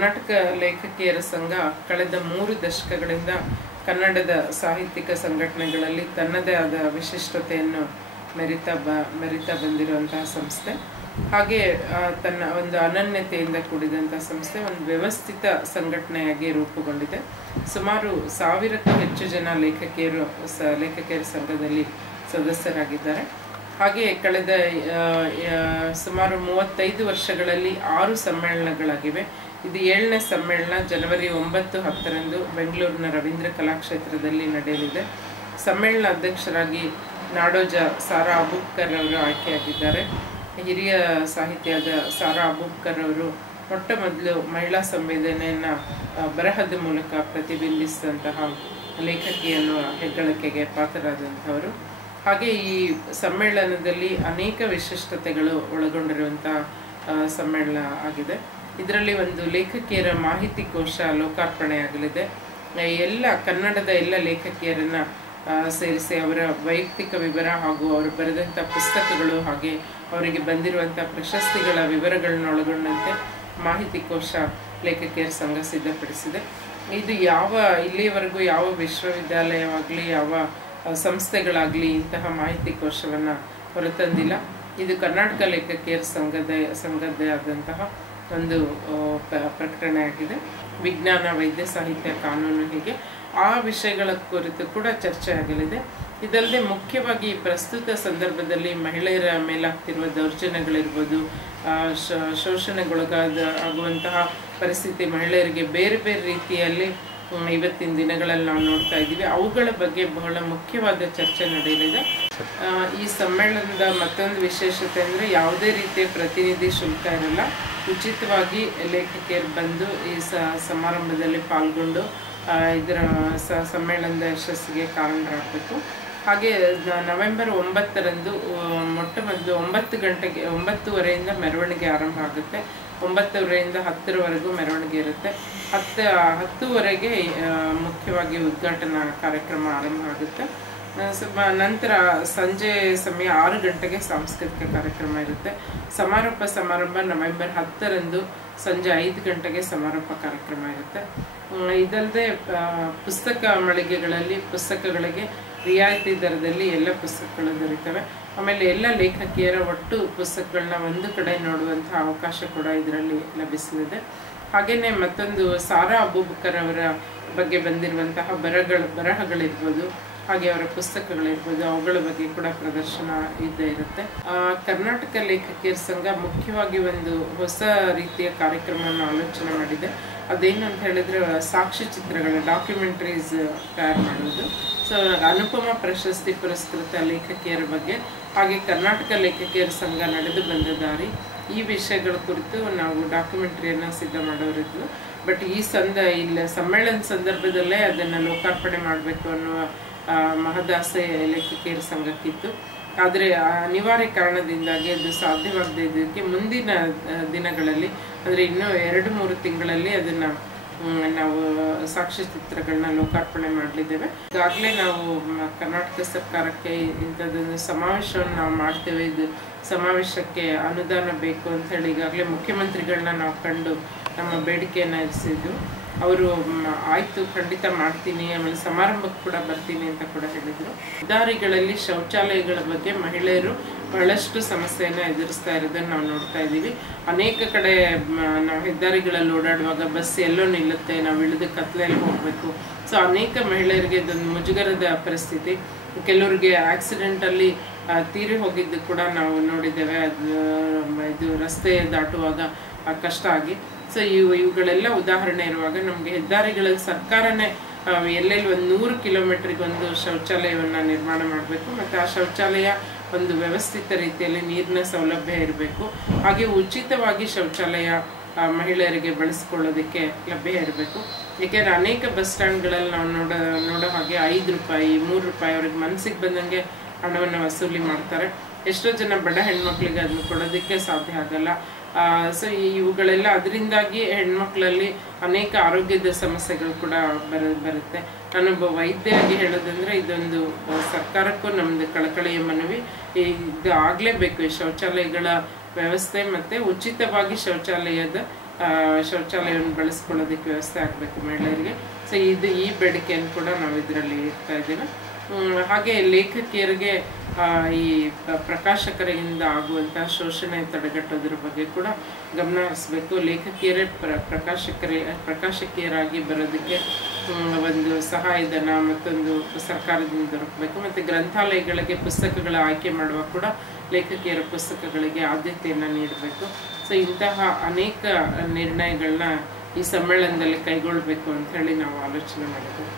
ಕರ್ನಾಟಕ ಲೇಖಕಿಯರ ಸಂಘ ಕಳೆದ 3 ದಶಕಗಳಿಂದ ಕನ್ನಡದ ಸಾಹಿತ್ಯಿಕ ಸಂಘಟನೆಗಳಲ್ಲಿ ತನ್ನದೇ ಆದ ವಿಶಿಷ್ಟತೆಯನ್ನು ಮೆರಿತಾ ಬಂದಿರುವಂತಹ ಸಂಸ್ಥೆ. ಹಾಗೆ ತನ್ನ ಒಂದು ಅನನ್ಯತೆಯಿಂದ ಕೂಡಿದಂತಹ ಸಂಸ್ಥೆ ಒಂದು ವ್ಯವಸ್ಥಿತ ಸಂಘಟನೆಯಾಗಿ ರೂಪುಗೊಂಡಿದೆ. ಸುಮಾರು 1000ಕ್ಕೂ ಹೆಚ್ಚು ಜನ ಲೇಖಕಿಯರ ಸಂಘದಲ್ಲಿ ಸದಸ್ಯರಾಗಿದ್ದಾರೆ. ಹಾಗೆ ಕಳೆದ ಸುಮಾರು 35 ವರ್ಷಗಳಲ್ಲಿ 6 ಸಮ್ಮೇಳನಗಳಾಗಿವೆ. ಇದು 7ನೇ ಸಮ್ಮೇಳನ ಜನವರಿ 9-10ರಂದು ಬೆಂಗಳೂರಿನ ರವೀಂದ್ರ ಕಲಾಕ್ಷೇತ್ರದಲ್ಲಿ ನಡೆಯಲಿದೆ. ಸಮ್ಮೇಳನ ಅಧ್ಯಕ್ಷರಾಗಿ ನಾಡೋಜ ಸಾರಾ ಅಬೂಬ್ಕರ್ ಅವರು ಆಯ್ಕೆಯಾಗಿದ್ದಾರೆ. ಹಿರಿಯ ಸಾಹಿತಿಯಾದ ಸಾರಾ ಅಬೂಬ್ಕರ್ ಅವರು ಮೊಟ್ಟ ಮೊದಲು ಮಹಿಳಾ ಸಂವೇದನೆಯನ್ನು ಬರಹದ ಮೂಲಕ ಪ್ರತಿಬಿಂಬಿಸಿದಂತಹ ಲೇಖಕಿ ಅನ್ನುವ ಹೆಗ್ಗಳಿಕೆಗೆ ಪಾತ್ರರಾದಂಥವರು. ಹಾಗೆ ಈ ಸಮ್ಮೇಳನದಲ್ಲಿ ಅನೇಕ ವಿಶಿಷ್ಟತೆಗಳು ಒಳಗೊಂಡಿರುವಂತಹ ಸಮ್ಮೇಳನ ಆಗಿದೆ. ಇದರಲ್ಲಿ ಒಂದು ಲೇಖಕಿಯರ ಮಾಹಿತಿ ಕೋಶ ಲೋಕಾರ್ಪಣೆಯಾಗಲಿದೆ. ಕನ್ನಡದ ಎಲ್ಲ ಲೇಖಕಿಯರನ್ನ ಸೇರಿಸಿ ಅವರ ವೈಯಕ್ತಿಕ ವಿವರ ಹಾಗೂ ಅವರು ಬರೆದಂಥ ಪುಸ್ತಕಗಳು ಹಾಗೆ ಅವರಿಗೆ ಬಂದಿರುವಂಥ ಪ್ರಶಸ್ತಿಗಳ ವಿವರಗಳನ್ನ ಒಳಗೊಂಡಂತೆ ಮಾಹಿತಿ ಕೋಶ ಲೇಖಕಿಯರ ಸಂಘ ಸಿದ್ಧಪಡಿಸಿದೆ. ಇದು ಇಲ್ಲಿಯವರೆಗೂ ಯಾವ ವಿಶ್ವವಿದ್ಯಾಲಯವಾಗಲಿ ಯಾವ ಸಂಸ್ಥೆಗಳಾಗಲಿ ಇಂತಹ ಮಾಹಿತಿ ಕೋಶವನ್ನು ಹೊರತಂದಿಲ್ಲ. ಇದು ಕರ್ನಾಟಕ ಲೇಖಕಿಯರ ಸಂಘದ್ದೇ ಆದಂತಹ ಒಂದು ಪ್ರಕಟಣೆಯಾಗಿದೆ. ವಿಜ್ಞಾನ, ವೈದ್ಯ ಸಾಹಿತ್ಯ, ಕಾನೂನು ಹೀಗೆ ಆ ವಿಷಯಗಳ ಕುರಿತು ಕೂಡ ಚರ್ಚೆ ಆಗಲಿದೆ. ಇದಲ್ಲದೆ ಮುಖ್ಯವಾಗಿ ಪ್ರಸ್ತುತ ಸಂದರ್ಭದಲ್ಲಿ ಮಹಿಳೆಯರ ಮೇಲಾಗ್ತಿರುವ ದೌರ್ಜನ್ಯಗಳಿರ್ಬೋದು, ಆಗುವಂತಹ ಪರಿಸ್ಥಿತಿ ಮಹಿಳೆಯರಿಗೆ ಬೇರೆ ಬೇರೆ ರೀತಿಯಲ್ಲಿ ಇವತ್ತಿನ ದಿನಗಳಲ್ಲಿ ನಾವು ನೋಡ್ತಾ ಇದ್ದೀವಿ. ಅವುಗಳ ಬಗ್ಗೆ ಬಹಳ ಮುಖ್ಯವಾದ ಚರ್ಚೆ ನಡೆಯಲಿದೆ. ಈ ಸಮ್ಮೇಳನದ ಮತ್ತೊಂದು ವಿಶೇಷತೆ ಅಂದರೆ ಯಾವುದೇ ರೀತಿಯ ಪ್ರತಿನಿಧಿ ಶುಲ್ಕ ಇರಲ್ಲ. ಉಚಿತವಾಗಿ ಲೇಖಕಿಯರು ಬಂದು ಈ ಸಮಾರಂಭದಲ್ಲಿ ಪಾಲ್ಗೊಂಡು ಇದರ ಸಮ್ಮೇಳನದ ಯಶಸ್ಸಿಗೆ ಕಾರಣರಾಗಬೇಕು. ಹಾಗೆ ನವೆಂಬರ್ 9ರಂದು ಮೊಟ್ಟ ಮೊದಲು 9:30ಯಿಂದ ಮೆರವಣಿಗೆ ಆರಂಭ ಆಗುತ್ತೆ. 9:30ರಿಂದ 10ರವರೆಗೂ ಮೆರವಣಿಗೆ ಇರುತ್ತೆ. 10:10ವರೆಗೆ ಮುಖ್ಯವಾಗಿ ಉದ್ಘಾಟನಾ ಕಾರ್ಯಕ್ರಮ ಆರಂಭ ಆಗುತ್ತೆ. ನಂತರ ಸಂಜೆ ಸಮಯ 6 ಗಂಟೆಗೆ ಸಾಂಸ್ಕೃತಿಕ ಕಾರ್ಯಕ್ರಮ ಇರುತ್ತೆ. ಸಮಾರಂಭ ನವೆಂಬರ್ 10ರಂದು ಸಂಜೆ 5 ಗಂಟೆಗೆ ಸಮಾರೋಪ ಕಾರ್ಯಕ್ರಮ ಇರುತ್ತೆ. ಇದಲ್ಲದೆ ಪುಸ್ತಕ ಮಳಿಗೆಗಳಲ್ಲಿ ಪುಸ್ತಕಗಳಿಗೆ ರಿಯಾಯಿತಿ ದರದಲ್ಲಿ ಎಲ್ಲ ಪುಸ್ತಕಗಳು ದೊರೀತವೆ. ಆಮೇಲೆ ಎಲ್ಲ ಲೇಖಕಿಯರ ಒಟ್ಟು ಪುಸ್ತಕಗಳನ್ನ ಒಂದು ಕಡೆ ನೋಡುವಂತಹ ಅವಕಾಶ ಕೂಡ ಇದರಲ್ಲಿ ಲಭಿಸಲಿದೆ. ಹಾಗೆಯೇ ಮತ್ತೊಂದು ಸಾರಾ ಅಬೂಬ್ಕರ್ ಅವರ ಬಗ್ಗೆ ಬಂದಿರುವಂತಹ ಬರಹಗಳಿರ್ಬೋದು, ಹಾಗೆ ಅವರ ಪುಸ್ತಕಗಳಿರ್ಬೋದು, ಅವುಗಳ ಬಗ್ಗೆ ಕೂಡ ಪ್ರದರ್ಶನ ಇದ್ದೇ ಇರುತ್ತೆ. ಕರ್ನಾಟಕ ಲೇಖಕಿಯರ ಸಂಘ ಮುಖ್ಯವಾಗಿ ಒಂದು ಹೊಸ ರೀತಿಯ ಕಾರ್ಯಕ್ರಮವನ್ನು ಆಲೋಚನೆ ಮಾಡಿದೆ. ಅದೇನು ಅಂತ ಹೇಳಿದ್ರೆ ಸಾಕ್ಷಿ ಚಿತ್ರಗಳ ಡಾಕ್ಯುಮೆಂಟ್ರೀಸ್ ತಯಾರು ಮಾಡೋದು. ಸೊ ಅನುಪಮ ಪ್ರಶಸ್ತಿ ಪುರಸ್ಕೃತ ಲೇಖಕಿಯರ ಬಗ್ಗೆ ಹಾಗೆ ಕರ್ನಾಟಕ ಲೇಖಕಿಯರ ಸಂಘ ನಡೆದು ಬಂದ ದಾರಿ ಈ ವಿಷಯಗಳ ಕುರಿತು ನಾವು ಡಾಕ್ಯುಮೆಂಟ್ರಿಯನ್ನು ಸಿದ್ಧ ಮಾಡೋರಿದ್ವು. ಬಟ್ ಸಮ್ಮೇಳನ ಸಂದರ್ಭದಲ್ಲೇ ಅದನ್ನು ಲೋಕಾರ್ಪಣೆ ಮಾಡಬೇಕು ಅನ್ನುವ ಮಹದಾಸೆ ಲೇಖಕಿಯರ ಸಂಘಕ್ಕಿತ್ತು. ಆದರೆ ಅನಿವಾರ್ಯ ಕಾರಣದಿಂದಾಗಿ ಅದು ಸಾಧ್ಯವಾಗದೇ ಇದ್ದಕ್ಕೆ ಮುಂದಿನ ದಿನಗಳಲ್ಲಿ ಅಂದರೆ ಇನ್ನೂ 2-3 ತಿಂಗಳಲ್ಲಿ ಅದನ್ನು ನಾವು ಸಾಕ್ಷ್ಯ ಚಿತ್ರಗಳನ್ನ ಲೋಕಾರ್ಪಣೆ ಮಾಡಲಿದ್ದೇವೆ. ಈಗಾಗಲೇ ನಾವು ಕರ್ನಾಟಕ ಸರ್ಕಾರಕ್ಕೆ ಇಂಥದ್ದೊಂದು ಸಮಾವೇಶವನ್ನು ನಾವು ಮಾಡ್ತೇವೆ. ಇದು ಸಮಾವೇಶಕ್ಕೆ ಅನುದಾನ ಬೇಕು ಅಂತ ಹೇಳಿ ಈಗಾಗಲೇ ಮುಖ್ಯಮಂತ್ರಿಗಳನ್ನ ನಾವು ಕಂಡು ನಮ್ಮ ಬೇಡಿಕೆಯನ್ನು ಇರಿಸಿದ್ದು. ಅವರು ಆಯಿತು, ಖಂಡಿತ ಮಾಡ್ತೀನಿ, ಆಮೇಲೆ ಸಮಾರಂಭಕ್ಕೆ ಕೂಡ ಬರ್ತೀನಿ ಅಂತ ಕೂಡ ಹೇಳಿದರು. ಹೆದ್ದಾರಿಗಳಲ್ಲಿ ಶೌಚಾಲಯಗಳ ಬಗ್ಗೆ ಮಹಿಳೆಯರು ಬಹಳಷ್ಟು ಸಮಸ್ಯೆಯನ್ನು ಎದುರಿಸ್ತಾ ಇರೋದನ್ನು ನಾವು ನೋಡ್ತಾ ಇದ್ದೀವಿ. ಅನೇಕ ಕಡೆ ನಾವು ಹೆದ್ದಾರಿಗಳಲ್ಲಿ ಓಡಾಡುವಾಗ ಬಸ್ ಎಲ್ಲೋ ನಿಲ್ಲುತ್ತೆ, ನಾವು ಇಳಿದು ಕತ್ಲೆಯಲ್ಲಿ ಹೋಗಬೇಕು. ಸೊ ಅನೇಕ ಮಹಿಳೆಯರಿಗೆ ಇದೊಂದು ಮುಜುಗರದ ಪರಿಸ್ಥಿತಿ. ಕೆಲವರಿಗೆ ಆಕ್ಸಿಡೆಂಟಲ್ಲಿ ತೀರಿ ಹೋಗಿದ್ದು ಕೂಡ ನಾವು ನೋಡಿದ್ದೇವೆ. ಇದು ರಸ್ತೆ ದಾಟುವಾಗ ಕಷ್ಟ ಆಗಿ. ಸೊ ಇವುಗಳೆಲ್ಲ ಉದಾಹರಣೆ ಇರುವಾಗ ನಮಗೆ ಹೆದ್ದಾರಿಗಳಲ್ಲಿ ಸರ್ಕಾರನೇ ಎಲ್ಲೆಲ್ಲಿ ಒಂದು 100 ಕಿಲೋಮೀಟ್ರಿಗೆ ಒಂದು ಶೌಚಾಲಯವನ್ನು ನಿರ್ಮಾಣ ಮಾಡಬೇಕು. ಮತ್ತು ಆ ಶೌಚಾಲಯ ಒಂದು ವ್ಯವಸ್ಥಿತ ರೀತಿಯಲ್ಲಿ ನೀರಿನ ಸೌಲಭ್ಯ ಇರಬೇಕು. ಹಾಗೆ ಉಚಿತವಾಗಿ ಶೌಚಾಲಯ ಮಹಿಳೆಯರಿಗೆ ಬಳಸ್ಕೊಳ್ಳೋದಕ್ಕೆ ಲಭ್ಯ ಇರಬೇಕು. ಏಕೆಂದರೆ ಅನೇಕ ಬಸ್ ಸ್ಟ್ಯಾಂಡ್ಗಳಲ್ಲಿ ನಾವು ನೋಡೋ ಹಾಗೆ 5 ರೂಪಾಯಿ 3 ರೂಪಾಯಿ ಅವ್ರಿಗೆ ಮನಸ್ಸಿಗೆ ಬಂದಂಗೆ ಹಣವನ್ನು ವಸೂಲಿ ಮಾಡ್ತಾರೆ. ಎಷ್ಟೋ ಜನ ಬಡ ಹೆಣ್ಮಕ್ಳಿಗೆ ಅದನ್ನು ಕೊಡೋದಕ್ಕೆ ಸಾಧ್ಯ ಆಗಲ್ಲ. ಸೊ ಇವುಗಳೆಲ್ಲ ಅದರಿಂದಾಗಿ ಹೆಣ್ಮಕ್ಳಲ್ಲಿ ಅನೇಕ ಆರೋಗ್ಯದ ಸಮಸ್ಯೆಗಳು ಕೂಡ ಬರುತ್ತೆ. ನಾನೊಬ್ಬ ವೈದ್ಯರಾಗಿ ಹೇಳೋದಂದ್ರೆ ಇದೊಂದು ಸರ್ಕಾರಕ್ಕೂ ನಮ್ಮದು ಕಳಕಳಿಯ ಮನವಿ. ಇದು ಆಗಲೇಬೇಕು. ಈ ಶೌಚಾಲಯಗಳ ವ್ಯವಸ್ಥೆ ಮತ್ತು ಉಚಿತವಾಗಿ ಶೌಚಾಲಯದ ಶೌಚಾಲಯವನ್ನು ಬಳಸ್ಕೊಳ್ಳೋದಕ್ಕೆ ವ್ಯವಸ್ಥೆ ಆಗಬೇಕು ಮಹಿಳೆಯರಿಗೆ. ಸೊ ಈ ಬೇಡಿಕೆಯನ್ನು ಕೂಡ ನಾವು ಇದರಲ್ಲಿ ಇಡ್ತಾ ಇದ್ದೇವೆ. ಹಾಗೆ ಲೇಖಕಿಯರಿಗೆ ಈ ಪ್ರಕಾಶಕರಿಂದ ಆಗುವಂತಹ ಶೋಷಣೆ ತಡೆಗಟ್ಟೋದ್ರ ಬಗ್ಗೆ ಕೂಡ ಗಮನ ಹರಿಸಬೇಕು. ಲೇಖಕಿಯರೇ ಪ್ರಕಾಶಕಿಯರಾಗಿ ಬರೋದಕ್ಕೆ ಒಂದು ಸಹಾಯಧನ ಮತ್ತೊಂದು ಸರ್ಕಾರದಿಂದ ದೊರಕಬೇಕು. ಮತ್ತು ಗ್ರಂಥಾಲಯಗಳಿಗೆ ಪುಸ್ತಕಗಳ ಆಯ್ಕೆ ಮಾಡುವ ಕೂಡ ಲೇಖಕಿಯರ ಪುಸ್ತಕಗಳಿಗೆ ಆದ್ಯತೆಯನ್ನು ನೀಡಬೇಕು. ಸೊ ಇಂತಹ ಅನೇಕ ನಿರ್ಣಯಗಳನ್ನ ಈ ಸಮ್ಮೇಳನದಲ್ಲಿ ಕೈಗೊಳ್ಳಬೇಕು ಅಂತ ಹೇಳಿ ನಾವು ಆಲೋಚನೆ ಮಾಡಿದ್ದೇವೆ.